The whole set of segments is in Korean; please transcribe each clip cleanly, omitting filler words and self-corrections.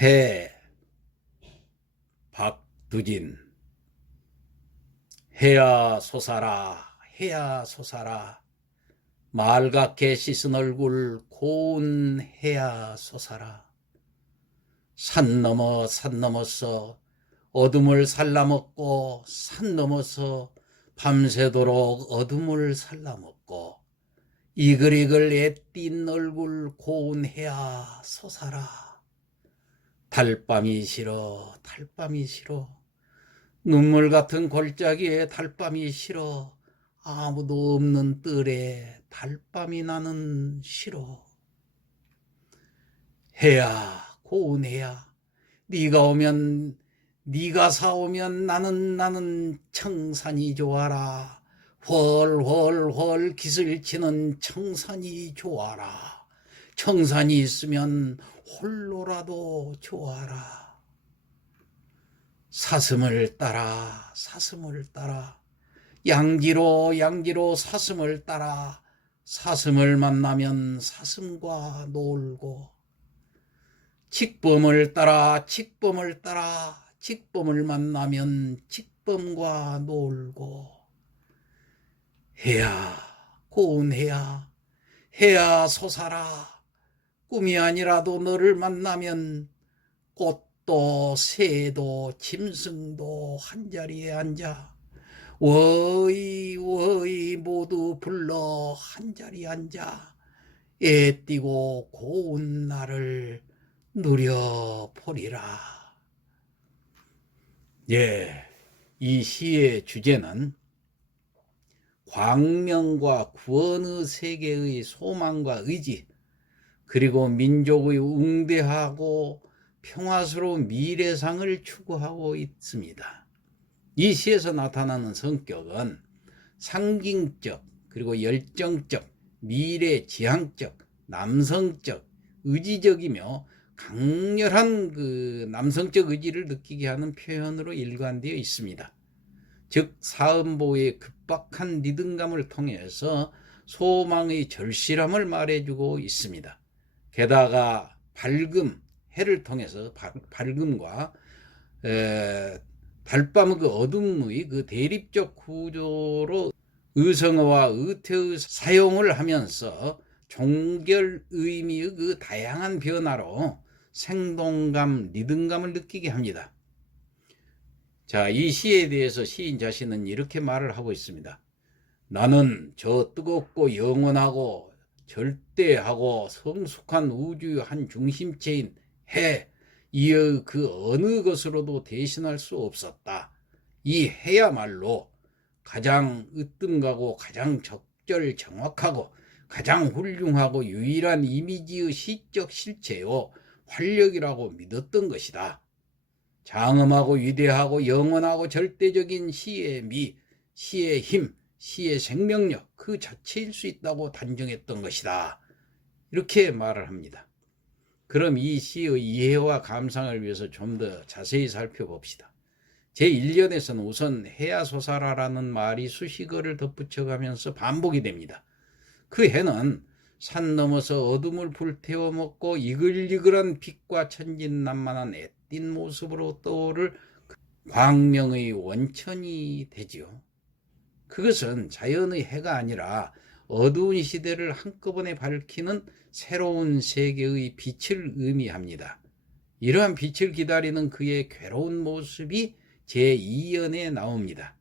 해, 박두진. 해야 솟아라, 해야 솟아라. 말갛게 씻은 얼굴 고운 해야 솟아라. 산 넘어 산 넘어서 어둠을 살라먹고, 산 넘어서 밤새도록 어둠을 살라먹고, 이글이글 애띤 얼굴 고운 해야 솟아라. 달밤이 싫어, 달밤이 싫어. 눈물 같은 골짜기에 달밤이 싫어. 아무도 없는 뜰에 달밤이 나는 싫어. 해야, 고운 해야. 네가 오면, 네가 사오면 나는 청산이 좋아라. 훨훨훨 기슬치는 청산이 좋아라. 청산이 있으면 홀로라도 좋아라. 사슴을 따라, 사슴을 따라. 양지로 사슴을 따라. 사슴을 만나면 사슴과 놀고. 직범을 따라, 직범을 따라. 직범을 만나면 직범과 놀고. 해야, 고운 해야. 해야 솟아라. 꿈이 아니라도 너를 만나면 꽃도 새도 짐승도 한자리에 앉아 워이 워이 모두 불러 한자리에 앉아 애띠고 고운 날을 누려보리라. 예, 이 시의 주제는 광명과 구원의 세계의 소망과 의지, 그리고 민족의 웅대하고 평화스러운 미래상을 추구하고 있습니다. 이 시에서 나타나는 성격은 상징적, 그리고 열정적, 미래지향적, 남성적, 의지적이며 강렬한 그 남성적 의지를 느끼게 하는 표현으로 일관되어 있습니다. 즉 사음보의 급박한 리듬감을 통해서 소망의 절실함을 말해주고 있습니다. 게다가 밝음, 해를 통해서 밝음과 달밤의 그 어둠의 그 대립적 구조로 의성어와 의태의 사용을 하면서 종결 의미의 그 다양한 변화로 생동감, 리듬감을 느끼게 합니다. 자, 이 시에 대해서 시인 자신은 이렇게 말을 하고 있습니다. 나는 저 뜨겁고 영원하고 절대하고 성숙한 우주의 한 중심체인 해, 이의 그 어느 것으로도 대신할 수 없었다. 이 해야말로 가장 으뜸가고 가장 적절정확하고 가장 훌륭하고 유일한 이미지의 시적 실체요 활력이라고 믿었던 것이다. 장엄하고 위대하고 영원하고 절대적인 시의 미, 시의 힘, 시의 생명력 그 자체일 수 있다고 단정했던 것이다. 이렇게 말을 합니다. 그럼 이 시의 이해와 감상을 위해서 좀 더 자세히 살펴봅시다. 제1년에서는 우선 해야 솟아라라는 말이 수식어를 덧붙여가면서 반복이 됩니다. 그 해는 산 넘어서 어둠을 불태워 먹고 이글이글한 빛과 천진난만한 애띤 모습으로 떠오를 광명의 원천이 되지요. 그것은 자연의 해가 아니라 어두운 시대를 한꺼번에 밝히는 새로운 세계의 빛을 의미합니다. 이러한 빛을 기다리는 그의 괴로운 모습이 제2연에 나옵니다.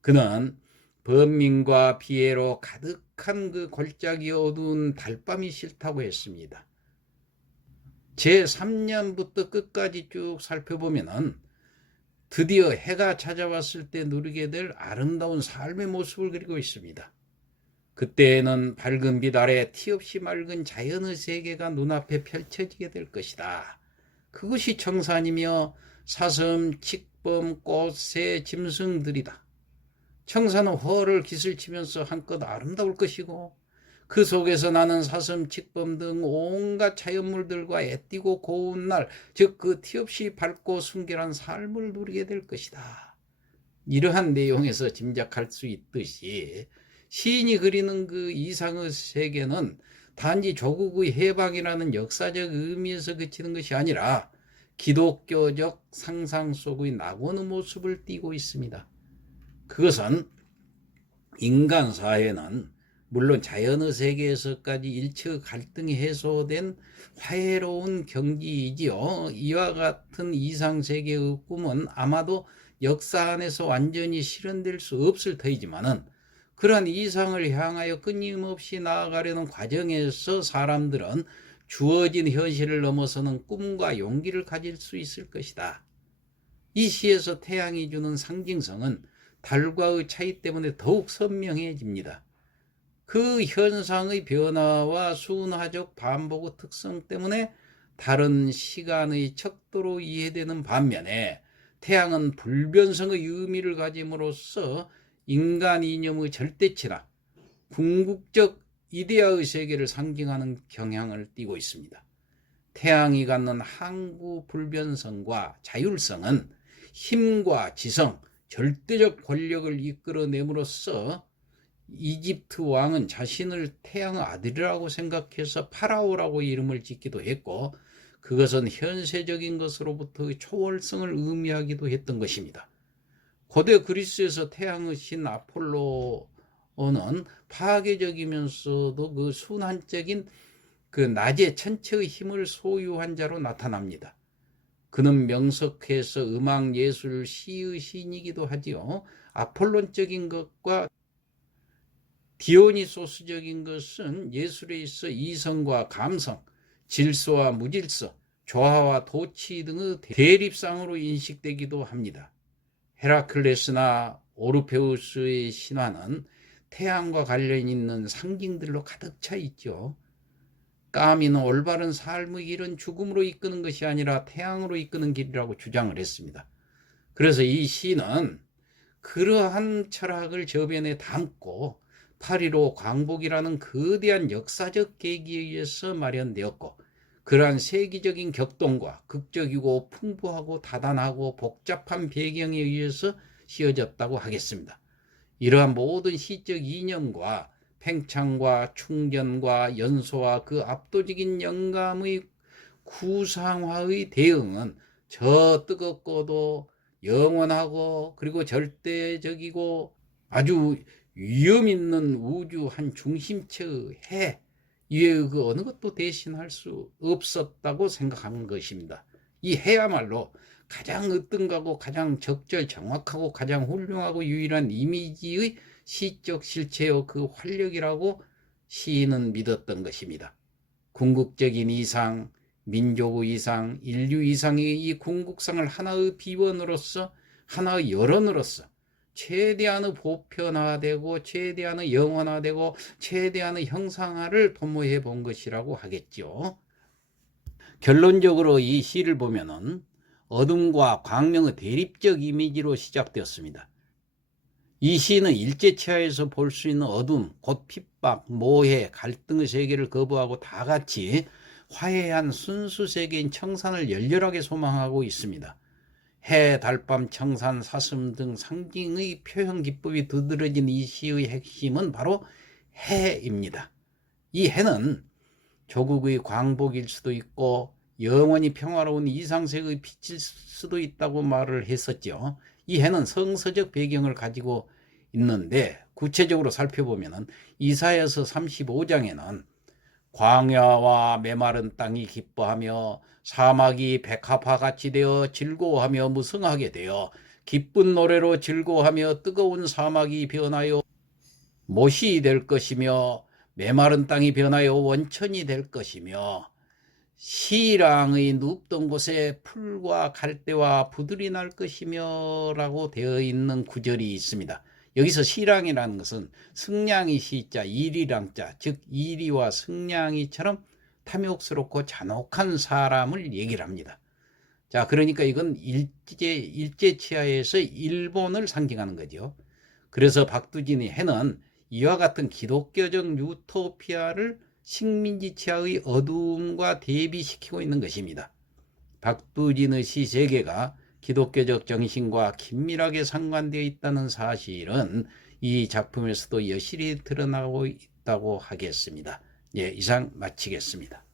그는 번민과 비애로 가득한 그 골짜기 어두운 달밤이 싫다고 했습니다. 제3년부터 끝까지 쭉 살펴보면은 드디어 해가 찾아왔을 때 누리게 될 아름다운 삶의 모습을 그리고 있습니다. 그때에는 밝은 빛 아래 티없이 맑은 자연의 세계가 눈앞에 펼쳐지게 될 것이다. 그것이 청산이며 사슴, 칡범, 꽃, 새, 짐승들이다. 청산은 허를 기슬치면서 한껏 아름다울 것이고 그 속에서 나는 사슴, 칡범 등 온갖 자연물들과 애띠고 고운 날, 즉 그 티없이 밝고 순결한 삶을 누리게 될 것이다. 이러한 내용에서 짐작할 수 있듯이 시인이 그리는 그 이상의 세계는 단지 조국의 해방이라는 역사적 의미에서 그치는 것이 아니라 기독교적 상상 속의 낙원의 모습을 띠고 있습니다. 그것은 인간 사회는 물론 자연의 세계에서까지 일체의 갈등이 해소된 화해로운 경지이지요. 이와 같은 이상세계의 꿈은 아마도 역사 안에서 완전히 실현될 수 없을 터이지만은 그러한 이상을 향하여 끊임없이 나아가려는 과정에서 사람들은 주어진 현실을 넘어서는 꿈과 용기를 가질 수 있을 것이다. 이 시에서 태양이 주는 상징성은 달과의 차이 때문에 더욱 선명해집니다. 그 현상의 변화와 순화적 반복의 특성 때문에 다른 시간의 척도로 이해되는 반면에 태양은 불변성의 의미를 가짐으로써 인간 이념의 절대치나 궁극적 이데아의 세계를 상징하는 경향을 띠고 있습니다. 태양이 갖는 항구 불변성과 자율성은 힘과 지성, 절대적 권력을 이끌어냄으로써 이집트 왕은 자신을 태양의 아들이라고 생각해서 파라오라고 이름을 짓기도 했고 그것은 현세적인 것으로부터의 초월성을 의미하기도 했던 것입니다. 고대 그리스에서 태양의 신 아폴로는 파괴적이면서도 그 순환적인 그 낮의 천체의 힘을 소유한 자로 나타납니다. 그는 명석해서 음악, 예술, 시의 신이기도 하지요. 아폴론적인 것과 디오니소스적인 것은 예술에 있어 이성과 감성, 질서와 무질서, 조화와 도치 등의 대립상으로 인식되기도 합니다. 헤라클레스나 오르페우스의 신화는 태양과 관련 있는 상징들로 가득 차 있죠. 까미는 올바른 삶의 길은 죽음으로 이끄는 것이 아니라 태양으로 이끄는 길이라고 주장을 했습니다. 그래서 이 시는 그러한 철학을 저변에 담고 8.15 광복이라는 거대한 역사적 계기에 의해서 마련되었고 그러한 세계적인 격동과 극적이고 풍부하고 다단하고 복잡한 배경에 의해서 씌어졌다고 하겠습니다. 이러한 모든 시적 이념과 팽창과 충전과 연소와 그 압도적인 영감의 구상화의 대응은 저 뜨겁고도 영원하고 그리고 절대적이고 아주 위험 있는 우주 한 중심체의 해 이외의 그 어느 것도 대신할 수 없었다고 생각한 것입니다. 이 해야말로 가장 으뜸가고 가장 적절 정확하고 가장 훌륭하고 유일한 이미지의 시적 실체요 그 활력이라고 시인은 믿었던 것입니다. 궁극적인 이상, 민족의 이상, 인류 이상의 이 궁극상을 하나의 비원으로서 하나의 여론으로서 최대한의 보편화되고 최대한의 영원화되고 최대한의 형상화를 도모해 본 것이라고 하겠죠. 결론적으로 이 시를 보면은 어둠과 광명의 대립적 이미지로 시작되었습니다. 이 시는 일제치하에서 볼 수 있는 어둠, 곧 핍박, 모해, 갈등의 세계를 거부하고 다 같이 화해한 순수 세계인 청산을 열렬하게 소망하고 있습니다. 해, 달밤, 청산, 사슴 등 상징의 표현 기법이 두드러진 이 시의 핵심은 바로 해입니다. 이 해는 조국의 광복일 수도 있고 영원히 평화로운 이상세의 빛일 수도 있다고 말을 했었죠. 이 해는 성서적 배경을 가지고 있는데 구체적으로 살펴보면 이사야서 35장에는 광야와 메마른 땅이 기뻐하며 사막이 백합화같이 되어 즐거워하며 무성하게 되어 기쁜 노래로 즐거워하며 뜨거운 사막이 변하여 못이 될 것이며 메마른 땅이 변하여 원천이 될 것이며 시랑의 눕던 곳에 풀과 갈대와 부들이 날 것이며 라고 되어 있는 구절이 있습니다. 여기서 시랑이라는 것은 승냥이 시자 이리랑자 즉 이리와 승냥이처럼 탐욕스럽고 잔혹한 사람을 얘기를 합니다. 자, 그러니까 이건 일제치하에서 일본을 상징하는 거죠. 그래서 박두진의 해는 이와 같은 기독교적 유토피아를 식민지 치하의 어두움과 대비시키고 있는 것입니다. 박두진의 시 세계가 기독교적 정신과 긴밀하게 상관되어 있다는 사실은 이 작품에서도 여실히 드러나고 있다고 하겠습니다. 예, 이상 마치겠습니다.